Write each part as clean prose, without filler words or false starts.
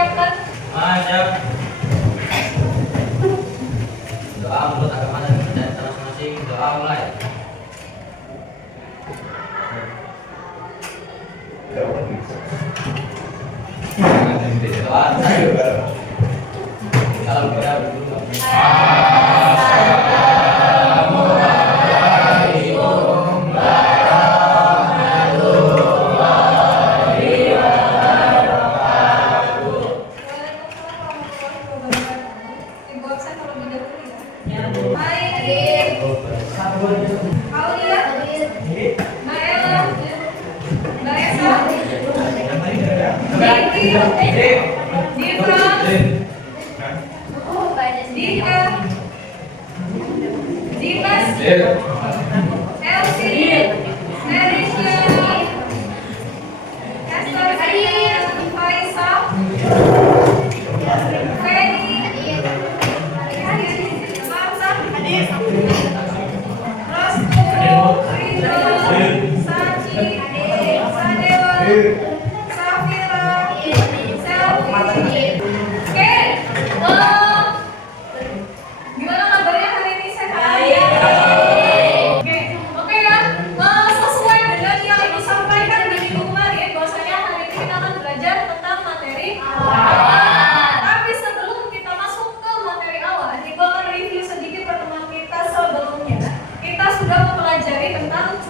menyiapkan? Siap. Doa menurut agama dan kepercayaan kita masing-masing. Doa mulai. Doa. Salam kita dulu.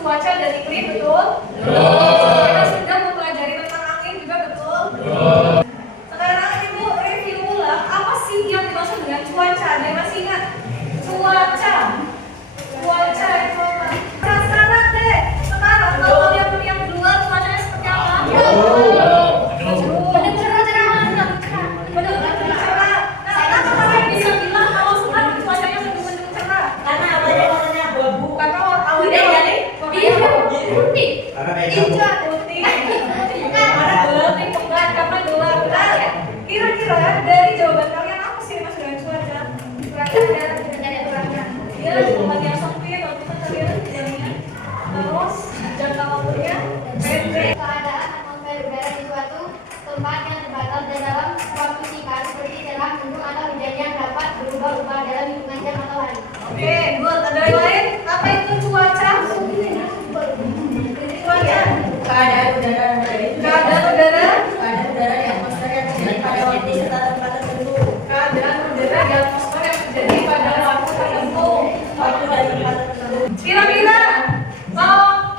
Cuaca dan iklim, betul? Kita sudah mempelajari tentang angin juga, betul? Sekarang Ibu review ulang apa sih yang dimaksud dengan cuaca. Ada masih ingat? Cuaca itu apa? Penasaran deh. Sekarang kalau yang di luar cuacanya seperti apa? Benar-benar cerah. Nah, kenapa kalian bisa bilang kalau sekarang cuacanya mendung-mendung cerah? Karena awalnya warnanya abu-abu. Karena awalnya putih. Karena gelap. Kira-kira dari jawaban kalian apa sih yang maksud dengan cuaca? Ya, tempat yang sempit atau tempat kalian jadinya. Terus jangka waktunya pendek. Keadaan atmosfer udara di suatu tempat yang terbatas dan dalam waktu singkat seperti cerah, mendung atau hujan yang dapat berubah-ubah dalam hitungan jam atau hari. Oke, good. Ada yang lain? Apa itu cuaca? Cuaca. Keadaan udara Keadaan udara. keadaan udara di atmosfer yang terjadi pada waktu serta tempat tertentu. Keadaan udara di atmosfer yang terjadi pada waktu tertentu. Waktu dan tempat tertentu. Kira-kira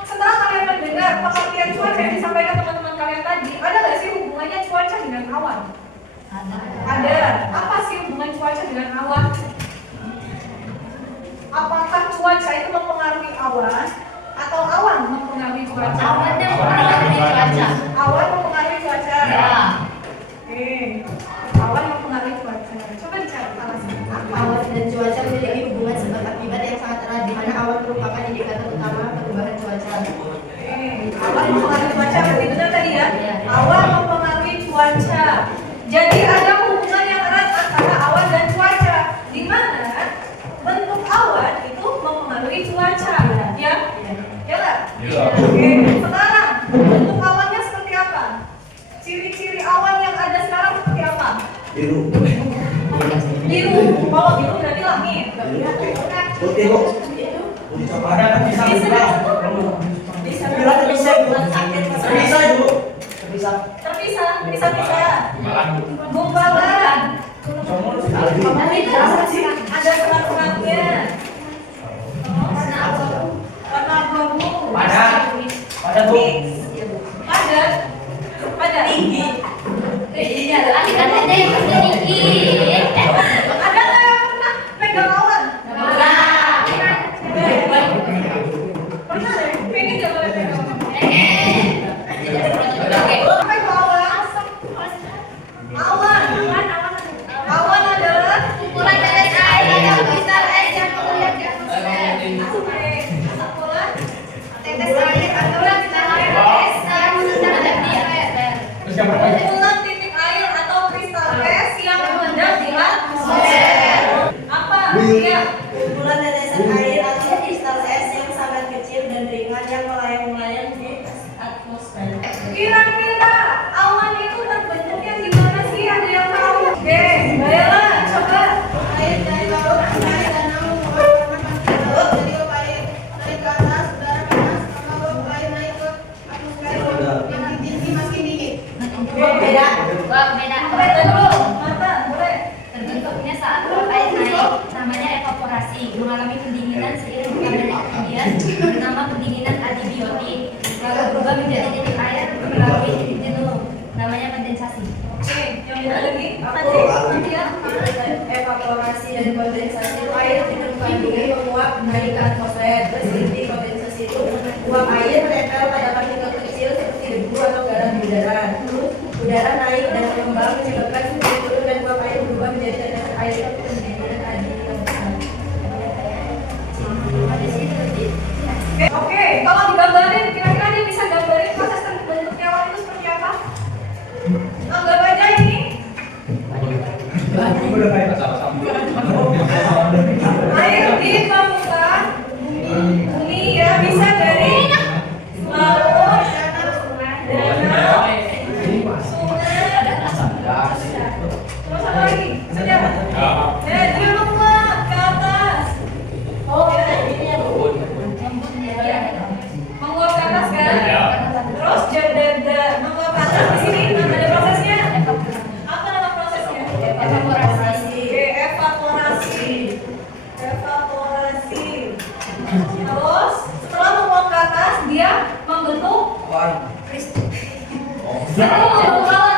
setelah kalian mendengar pengertian cuaca yang disampaikan teman-teman kalian tadi, ada nggak sih hubungannya cuaca dengan awan? Ada. Apa sih hubungan cuaca dengan awan? Apakah cuaca itu mempengaruhi awan atau awan mempengaruhi cuaca? Awan yang mempengaruhi cuaca. Awan mempengaruhi cuaca. Ya. Oke. Awan mempengaruhi cuaca. Coba dicari alasannya. Apa? Awan dan cuaca memiliki hubungan sebab akibat yang sangat erat, di mana awan merupakan indikator utama perubahan cuaca. Awan mempengaruhi cuaca, berarti benar tadi ya? Iya. Awan mempengaruhi cuaca. Jadi ada hubungan yang erat antara awan dan cuaca, di mana bentuk awan itu mempengaruhi cuaca, ya? Ya nggak? Oke. Sekarang bentuk awannya seperti apa? Ciri-ciri awan yang ada sekarang seperti apa? Biru. Biru. Kalau biru berarti langit. Putih kok. Bisa gumpalan. Ada serat-seratnya. Warna abu-abu. Padat Bu. Padat. Tinggi. Tingginya adalah kita tinggi. Ada nggak yang pernah pegang awan? Pernah deh. Pengen nggak boleh pegang awan? Apa itu awan? Awan adalah Kumpulan tetes air atau kristal es yang mengular di atmosfer. asap bola. Tetes air atau kristal es yang mengendap di atmosfer. Kumpulan titik air atau kristal es yang mengendap di atmosfer. Apa? Iya. Kumpulan tetesan air atau kristal es yang sangat kecil dan ringan yang melayang-layang di atmosfer. Kira-kira awan itu terbentuknya gimana sih? Ada pendinginan seiring bertambahnya ketinggian bernama pendinginan adibiotik. Lalu berubah menjadi titik air melalui titik jenuh, namanya kondensasi. Oke, yang beda lagi apa dia? Evaporasi dan kondensasi itu air ditemukan dingin menguap naik ke atmosfer. Terus inti kondensasi itu uap air menempel pada partikel kecil seperti debu atau garam di udara. Terus udara naik dan mengembang menyebabkan suhu turun dan uap air berubah menjadi tetesan air itu pendinginan adibiotik. Oke, kalau digambarin, kira-kira dia bisa gambarin proses terbentuknya awan itu seperti apa? Anggap aja ini air di permukaan bumi ya, bisa dari laut, danau, sungai, terus apa lagi? Sudah? Dan dia menguap ke atas. Oh ya, menguap ke atas kan? Terus menguap ke atas di sini ada prosesnya. Apa nama prosesnya? Evaporasi. Oke, evaporasi. Evaporasi. Terus setelah menguap ke atas dia membentuk gumpalan,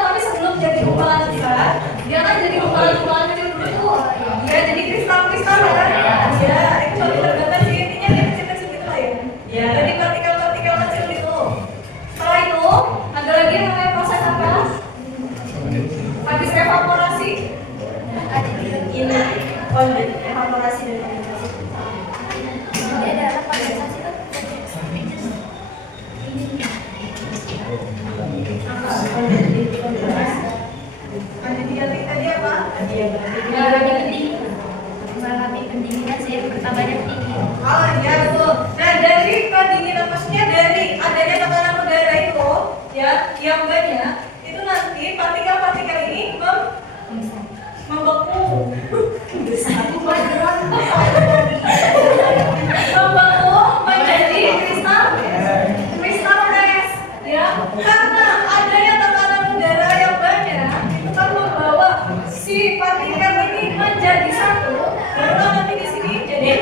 tapi sebelum jadi gumpalan besar, dia kan jadi gumpalan-gumpalan kecil dulu tuh. Dia jadi kristal-kristal kan? Ya, itu kalau tergambar sih intinya dia kecil-kecil gitu lah ya. Ya, jadi partikel-partikel kecil itu. Setelah itu ada lagi yang namanya proses apa? Habis evaporasi, Ini evaporasi dan kondensasi. Dia adalah kondensasi itu. adibiotik tadi apa? Mengalami pendinginan seiring bertambahnya ketinggian. Oh iya betul. Nah dari pendinginan maksudnya dari adanya tekanan udara itu ya yang banyak itu nanti partikel-partikel ini membeku menjadi kristal es ya, karena adanya tekanan udara yang banyak itu kan membawa si partikel ini menjadi satu, baru nanti di sini jadi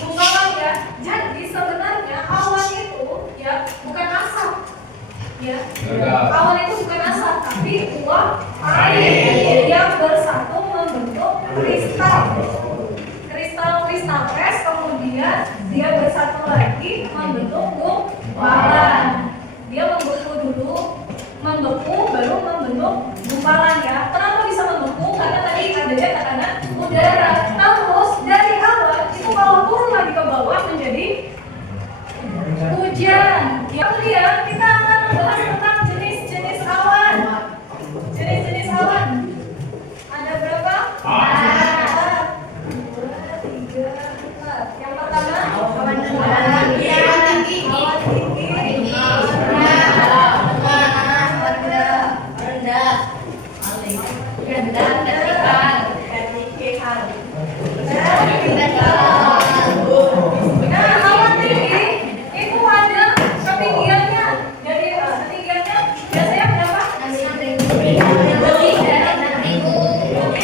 gumpalan ya. Jadi sebenarnya awan itu ya bukan asap ya, awan itu bukan asap tapi uap air yang bersatu membentuk kristal es, kemudian dia bersatu lagi membentuk gumpalan. Dia membeku dulu, membeku baru membentuk gumpalan ya. Kenapa bisa membeku? Karena tadi adanya tekanan udara. Terus dari awan itu kalau turun lagi ke bawah menjadi hujan. Ya, kemudian kita akan membahas tentang jenis-jenis awan. Jenis-jenis awan ada berapa? 1, 2, 3, 4. Yang pertama awan tinggi, nah, awan tinggi itu ada ketinggiannya. Jadi ketinggiannya biasanya berapa? Lebih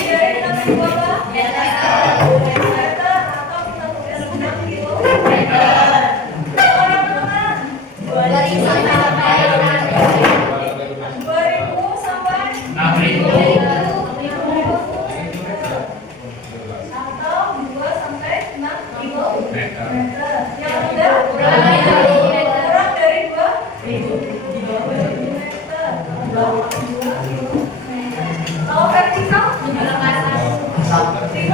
dari 6.000 apa? Meter atau kita tulis 6 kilometer. Kalau yang menengah 2.000 sampai atau 2 sampai 6 kilometer. Yang rendah kurang dari 2 meter. Kalau vertikal 5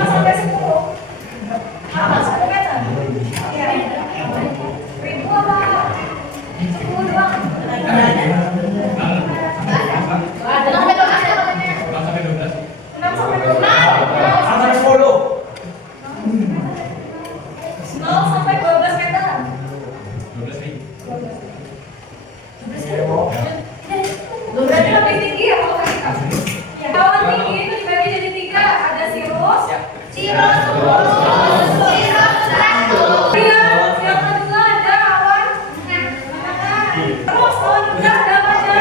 sampai 10. Apa 10 meter? Iya. 1.000 apa? 10 doang. Sampai 12 meter. Berarti lebih tinggi ya kalau vertikal. Awan tinggi itu dibagi jadi 3, ada cirrus. Yang kedua ada awan menengah. Terus awan rendah ada apa aja?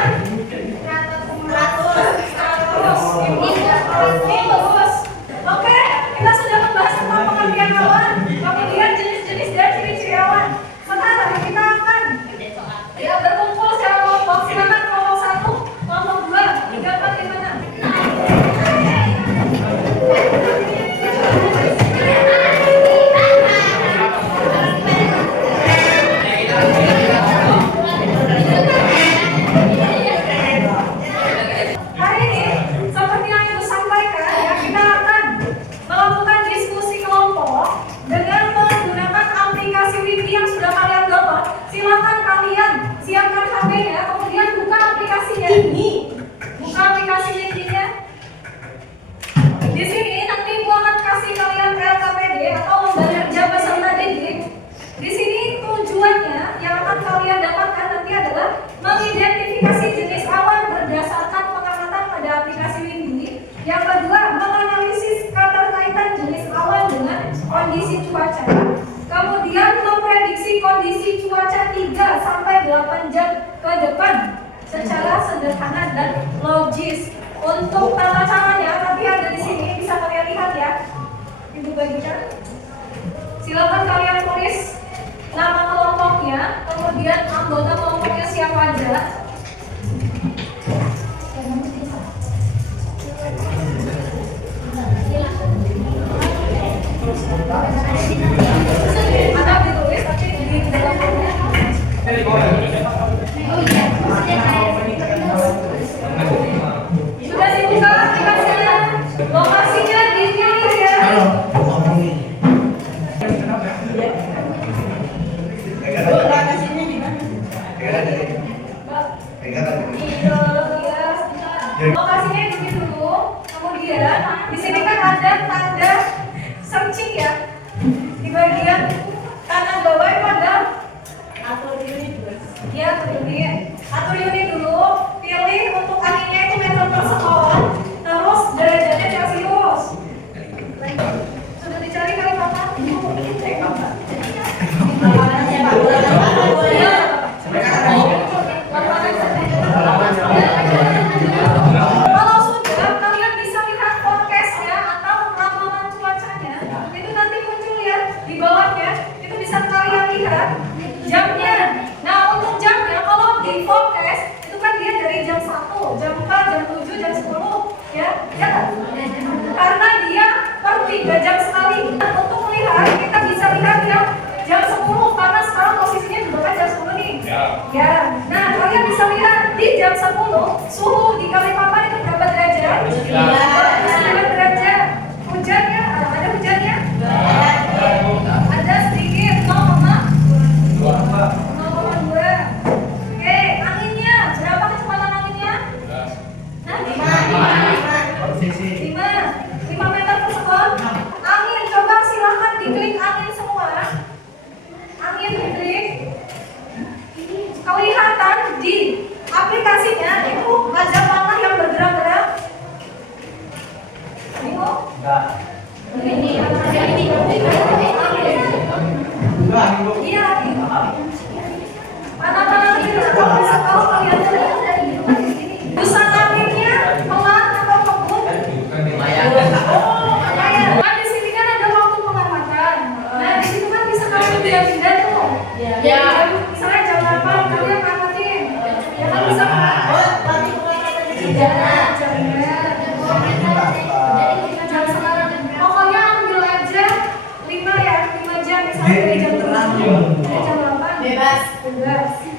Stratus. Oke, kita sudah membahas tentang pengertian kondisi cuaca. Kemudian memprediksi kondisi cuaca 3 sampai 8 jam ke depan secara sederhana dan logis. Untuk tata caranya nanti ada di sini, bisa kalian lihat ya. Ibu bagikan. Silakan kalian tulis nama kelompoknya, kemudian anggota kelompoknya siapa aja. Ada ditulis tapi di dalam sudah dibuka aplikasinya, lokasinya dipilih ya. Bu, lokasinya di mana? Lokasinya di sini dulu. Kemudian di sini kan ada tanda searching ya. Di bagian kanan bawah itu ada Atur unit. ya unit. Atur unit dulu. Pilih untuk anginnya itu meter persekuan. Terus derajatnya Celcius. Sudah dicari kali Bapak? Kalau sudah, kalian bisa lihat forecast-nya atau ramalan cuacanya. Itu nanti muncul ya di bawahnya. Itu bisa kalian lihat jamnya. Nah, untuk jamnya kalau di forecast itu kan dia dari jam 1, jam 4, jam 7, jam 10 ya. Ya kan? Karena dia per 3 jam sekali. Untuk melihat kita bisa lihat ya jam 10 karena sekarang posisinya juga kan jam 10 nih. Ya. Nah, kalian bisa lihat di jam 10 suhu di Kalipapan itu berapa derajat? 9 derajat. Hujannya ada hujannya? Ada sedikit 0,2. Oke, anginnya berapa kecepatan anginnya? Nah, 5 meter per sekon. Angin, coba silahkan diklik angin semua. Angin diklik. Kelihatan di aplikasinya itu ada panah yang bergerak-gerak. Bingung? Iya. Panah-panah itu kamu bisa tahu kalian busan anginnya pelan atau kebut? Lumayan. Kan di sini kan ada waktu pengamatan. Nah, di situ kan bisa kalian pindah-pindah tuh. Ya. Misalnya jam 8 kalian ngamatin. Ya kan bisa. Tapi pengamatan di sejarah. Jam sekarang. Pokoknya ambil aja 5 ya, 5 jam misalnya dari jam 7 sampai jam 8. Bebas. Bebas.